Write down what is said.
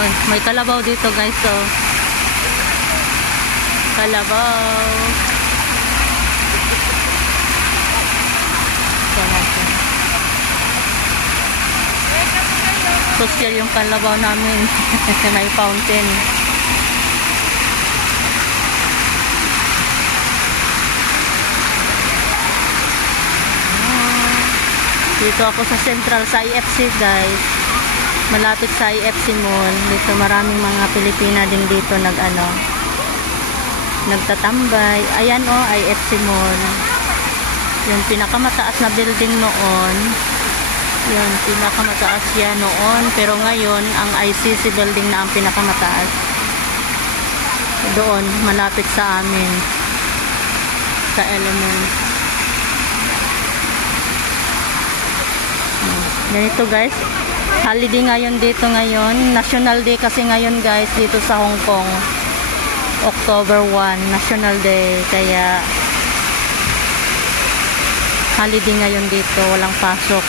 Ito, may kalabaw dito guys. So, kalabaw. Ito natin. Social yung kalabaw namin. May fountain. Dito ako sa Central, sa IFC guys. Malapit sa IFC Mall. Dito maraming mga Pilipina din dito nagtatambay. Ayan o, IFC Mall. Yung pinakamataas na building noon. Yun, pinakamataas yan noon. Pero ngayon, ang ICC building na ang pinakamataas. Doon, malapit sa amin. Sa Elements. Ganito guys, holiday ngayon dito ngayon. National Day kasi ngayon guys dito sa Hong Kong. October 1, National Day. Kaya holiday ngayon dito, walang pasok.